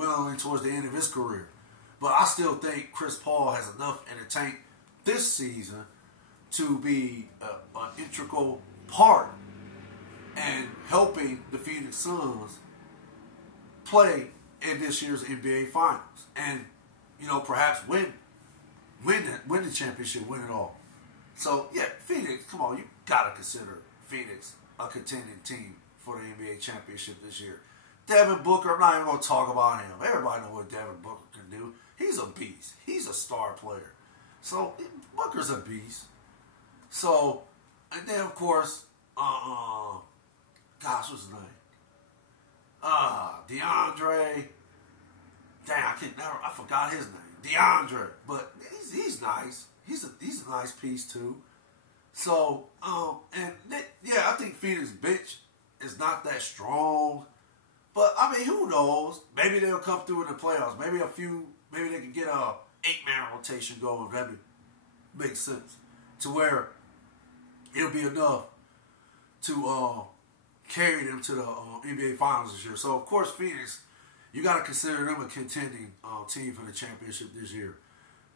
willingly towards the end of his career. But I still think Chris Paul has enough in the tank this season to be an integral part in helping the Phoenix Suns play in this year's NBA Finals, and perhaps win the championship, win it all. So yeah, Phoenix, come on, you gotta consider Phoenix a contending team for the NBA championship this year. Devin Booker, I'm not even gonna talk about him. Everybody knows what Devin Booker can do. He's a beast. He's a star player. So Booker's a beast. So, and then of course, gosh, what's his name? DeAndre. Damn, I forgot his name. DeAndre, but he's nice. He's a nice piece too. So, I think Phoenix bench is not that strong. But I mean, who knows? Maybe they'll come through in the playoffs. Maybe they can get a 8-man rotation going. That makes sense. To where it'll be enough to carry them to the NBA Finals this year. So of course, Phoenix, you got to consider them a contending team for the championship this year.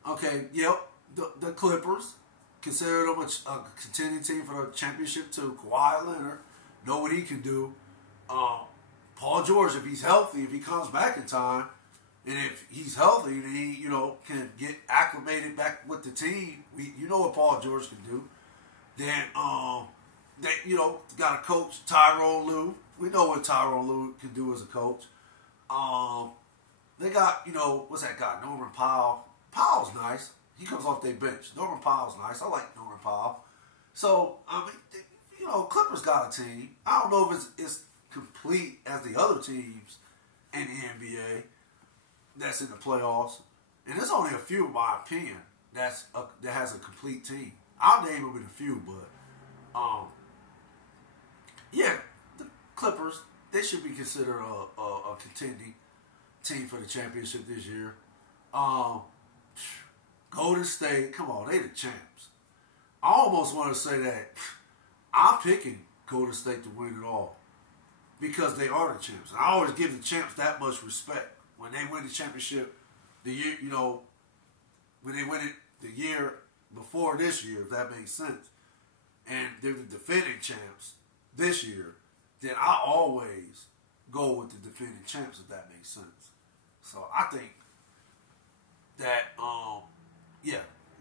Okay, yep. The Clippers, consider them a contending team for the championship too. Kawhi Leonard, know what he can do. Paul George, if he's healthy, if he comes back in time, and if he's healthy, then he, can get acclimated back with the team. You know what Paul George can do. Then, they, got a coach, Tyronn Lue. We know what Tyronn Lue can do as a coach. They got, what's that guy, Norman Powell. Powell's nice. He comes off their bench. Norman Powell's nice. I like Norman Powell. So, I mean, Clippers got a team. I don't know if it's complete as the other teams in the NBA that's in the playoffs. And there's only a few, in my opinion, that has a complete team. I'll name them in a few, but the Clippers, they should be considered a contending team for the championship this year. Golden State, come on, they the champs. I almost want to say that I'm picking Golden State to win it all because they are the champs. I always give the champs that much respect. When they win the championship, the year, when they win it the year before this year, if that makes sense, and they're the defending champs this year, then I always go with the defending champs, if that makes sense. So I think that,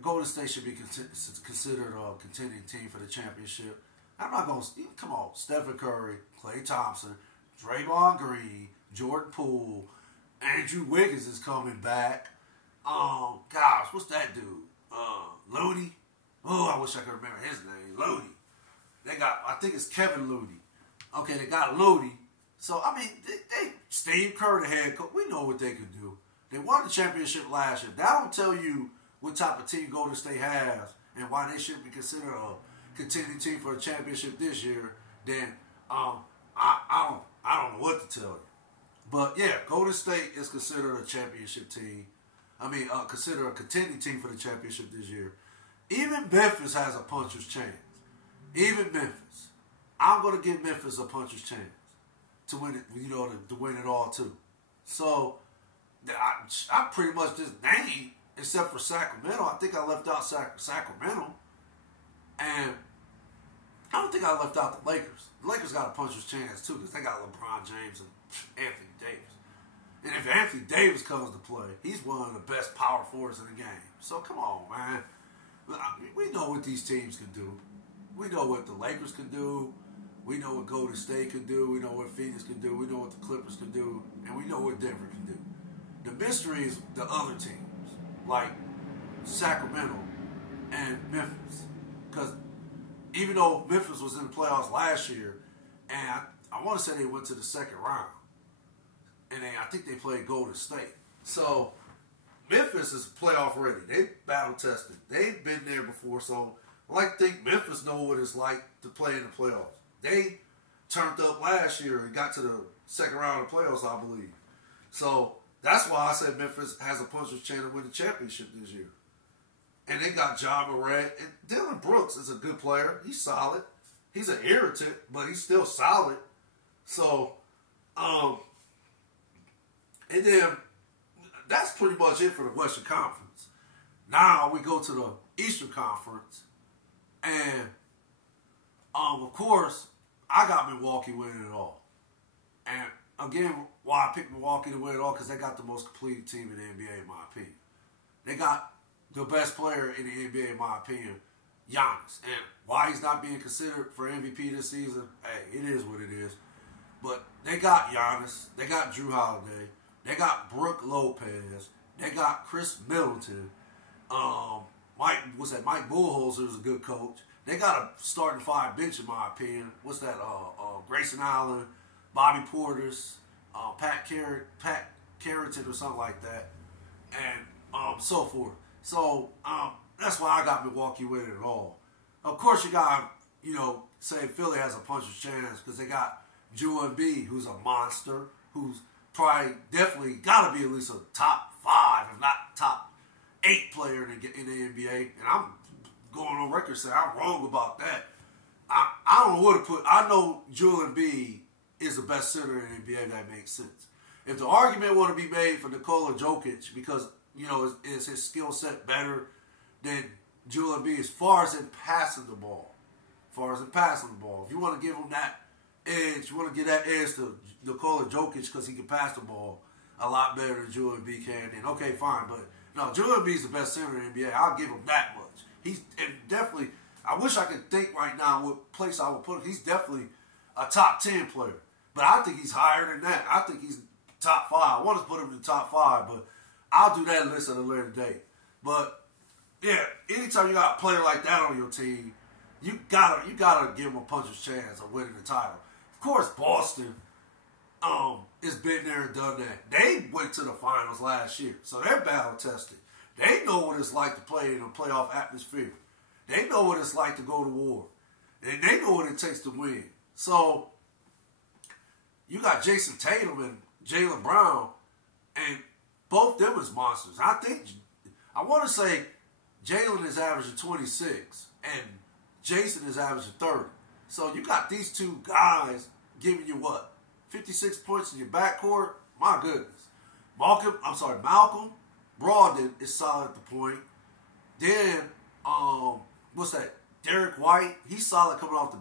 Golden State should be considered a contending team for the championship. I'm not going to, come on, Stephen Curry, Klay Thompson, Draymond Green, Jordan Poole, Andrew Wiggins is coming back. Gosh, what's that dude? Looney. Oh, I wish I could remember his name. Looney. They got, I think it's Kevin Looney. Okay, they got Looney. So, I mean, Steve Kerr, the head coach, we know what they can do. They won the championship last year. That don't tell you what type of team Golden State has and why they should be considered a contending team for a championship this year. Then I don't know what to tell you. But yeah, Golden State is considered a championship team. I mean, considered a contending team for the championship this year. Even Memphis has a puncher's chance. Even Memphis. I'm going to give Memphis a puncher's chance to win it, to win it all too. So I pretty much just named, except for Sacramento. I think I left out Sacramento. And I don't think I left out the Lakers. The Lakers got a puncher's chance too because they got LeBron James and Anthony Davis. And if Anthony Davis comes to play, he's one of the best power forwards in the game. So come on, man. We know what these teams can do. We know what the Lakers can do. We know what Golden State can do. We know what Phoenix can do. We know what the Clippers can do. And we know what Denver can do. The mystery is the other teams, like Sacramento and Memphis. Because even though Memphis was in the playoffs last year, and I want to say they went to the second round, and I think they played Golden State. So Memphis is playoff ready. They battle tested. They've been there before. So I like to think Memphis know what it's like to play in the playoffs. They turned up last year and got to the second round of the playoffs, I believe. So that's why I said Memphis has a puncher's chance to win the championship this year. And they got Ja Morant. And Dylan Brooks is a good player. He's solid. He's an irritant, but he's still solid. So, And then that's pretty much it for the Western Conference. Now we go to the Eastern Conference, and of course, I got Milwaukee winning it all. And again, why I picked Milwaukee to win it all, because they got the most complete team in the NBA, in my opinion. They got the best player in the NBA, in my opinion, Giannis. And why he's not being considered for MVP this season, hey, it is what it is. But they got Giannis. They got Drew Holiday. They got Brook Lopez. They got Chris Middleton. Mike Budenholzer is a good coach. They got a starting five bench, in my opinion. Grayson Allen, Bobby Portis, Pat Carrington or something like that, and so forth. So that's why I got Milwaukee winning it all. Of course, you got, say Philly has a puncher's chance because they got Joel Embiid, who's a monster, who's definitely got to be at least a top 5, if not top 8 player in the NBA. And I'm going on record saying I'm wrong about that. I don't know what to put. I know Joel Embiid is the best center in the NBA. That makes sense. If the argument want to be made for Nikola Jokic because is his skill set better than Joel Embiid as far as in passing the ball, if you want to give him that edge, you want to give that edge to Nikola Jokic because he can pass the ball a lot better than Joel Embiid can, then okay, fine. But no, Joel Embiid's the best center in the NBA. I'll give him that much. He's definitely. I wish I could think right now what place I would put him. He's definitely a top 10 player. But I think he's higher than that. I think he's top 5. I want to put him in the top 5, but I'll do that list at a later date. But yeah, anytime you got a player like that on your team, you gotta give him a puncher's chance of winning the title. Of course, Boston has been there and done that. They went to the finals last year, so they're battle tested. They know what it's like to play in a playoff atmosphere. They know what it's like to go to war. And they know what it takes to win. So, you got Jason Tatum and Jaylen Brown, and both them is monsters. I want to say Jaylen is averaging 26, and Jason is averaging 30. So, you got these two guys giving you what? 56 points in your backcourt? My goodness. Malcolm Brogdon is solid at the point. Then, Derek White, he's solid coming off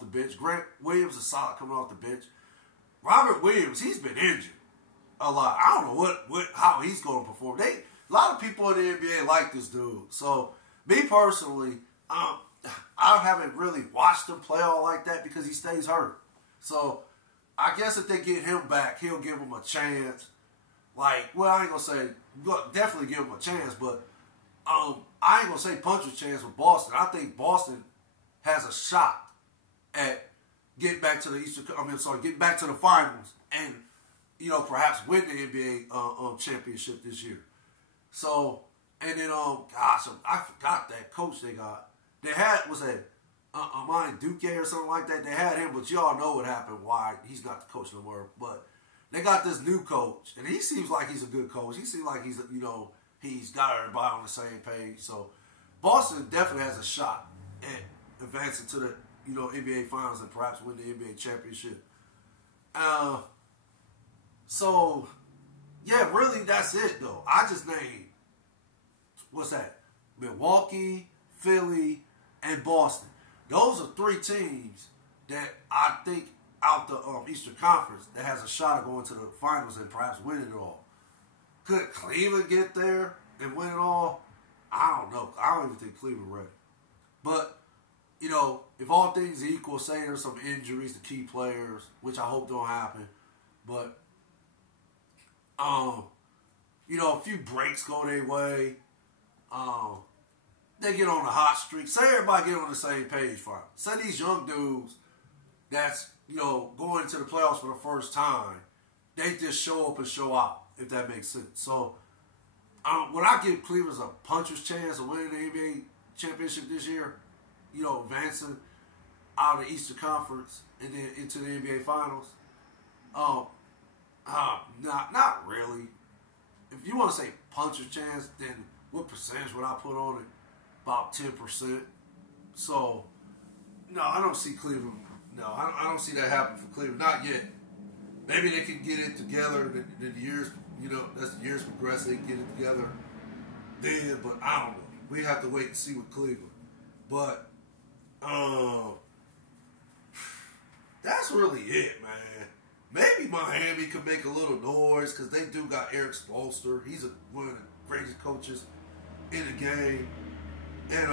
the bench. Grant Williams is solid coming off the bench. Robert Williams, he's been injured a lot. I don't know how he's going to perform. A lot of people in the NBA like this dude. So, me personally, I haven't really watched him play all like that because he stays hurt. So, I guess if they get him back, he'll give him a chance. I ain't going to say, definitely give him a chance, but I ain't going to say puncher's chance with Boston. I think Boston has a shot at getting back to getting back to the finals and, perhaps win the NBA championship this year. So, and then, I forgot that coach they got. They had, Amani Duque or something like that. They had him, but y'all know what happened, why he's not the coach no more. But they got this new coach, and he seems like he's a good coach. He seems like he's got everybody on the same page. So Boston definitely has a shot at advancing to the NBA Finals and perhaps win the NBA championship. So yeah, really that's it though. I just named Milwaukee, Philly, and Boston. Those are 3 teams that I think out the Eastern Conference that has a shot of going to the finals and perhaps winning it all. Could Cleveland get there and win it all? I don't know. I don't even think Cleveland ready. But, if all things are equal, say there's some injuries to key players, which I hope don't happen. But, a few breaks go their way. They get on a hot streak. Say everybody get on the same page for it. Say these young dudes that's, going into the playoffs for the first time, they just show up and show out, if that makes sense. So, would I give Cleveland a puncher's chance of winning the NBA championship this year? Advancing out of the Eastern Conference and then into the NBA Finals? Not really. If you want to say puncher's chance, then what percentage would I put on it? About 10%. So, no, I don't see Cleveland. No, I don't see that happen for Cleveland. Not yet. Maybe they can get it together in the years That's the years progress, they get it together then, but I don't know. We have to wait and see with Cleveland. But that's really it, man. Maybe Miami could make a little noise because they do got Eric Spoelstra. He's one of the greatest coaches in the game. And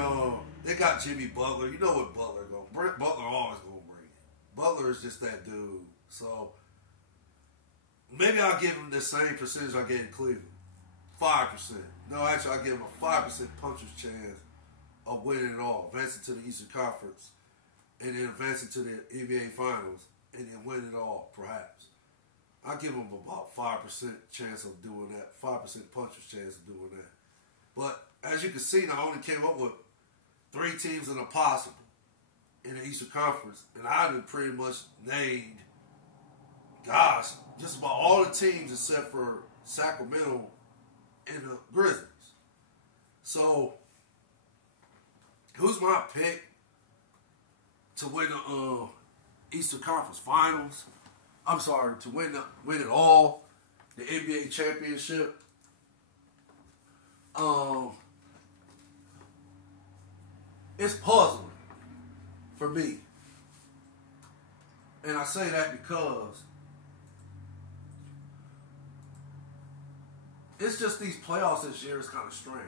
they got Jimmy Butler. You know what Butler going to bring. Butler always going to bring it. Butler is just that dude. So maybe I'll give him the same percentage I gave Cleveland. 5%. No, actually, I'll give him a 5% puncher's chance of winning it all. Advancing to the Eastern Conference. And then advancing to the NBA Finals. And then win it all, perhaps. I'll give him about 5% chance of doing that. 5% puncher's chance of doing that. But as you can see, I only came up with 3 teams that are possible in the Eastern Conference. And I done pretty much named, gosh, just about all the teams except for Sacramento and the Grizzlies. So, who's my pick to win the Eastern Conference Finals? I'm sorry, to win it all, the NBA championship. It's puzzling for me. And I say that because it's just these playoffs this year is kind of strange.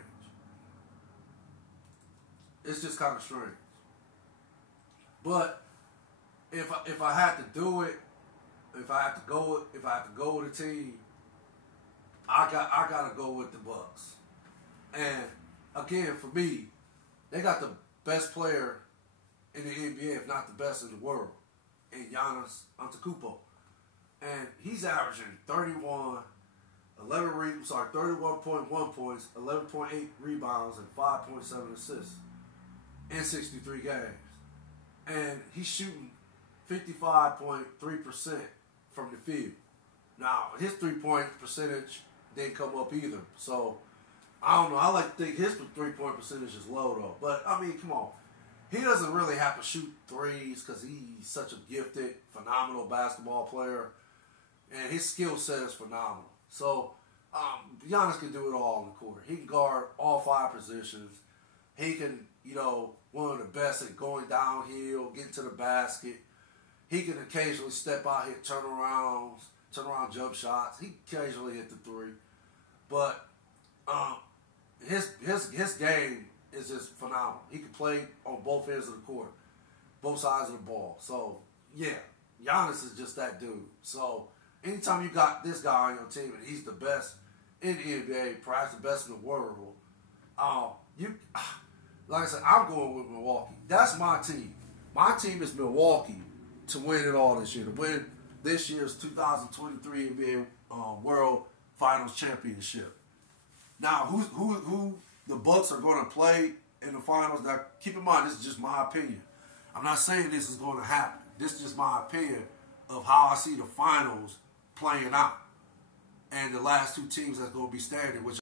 It's just kind of strange. But if I had to do it, if I have to go with a team, I gotta go with the Bucks. And again, for me, they got the best player in the NBA, if not the best in the world, in Giannis Antetokounmpo. And he's averaging 31.1 points, 11.8 rebounds, and 5.7 assists in 63 games. And he's shooting 55.3% from the field. Now, his 3-point percentage didn't come up either. So, I don't know. I like to think his 3-point percentage is low, though. But, I mean, come on. He doesn't really have to shoot threes because he's such a gifted, phenomenal basketball player. And his skill set is phenomenal. So, Giannis can do it all on the court. He can guard all 5 positions. He can, one of the best at going downhill, getting to the basket. He can occasionally step out, hit turnaround jump shots. He occasionally hit the 3. But his game is just phenomenal. He can play on both ends of the court, both sides of the ball. So, yeah, Giannis is just that dude. So, anytime you got this guy on your team and he's the best in the NBA, perhaps the best in the world, like I said, I'm going with Milwaukee. That's my team. My team is Milwaukee to win it all this year, to win this year's 2023 NBA World Finals Championship. Now, who the Bucks are going to play in the finals? Now, keep in mind, this is just my opinion. I'm not saying this is going to happen. This is just my opinion of how I see the finals playing out, and the last 2 teams that's going to be standing, which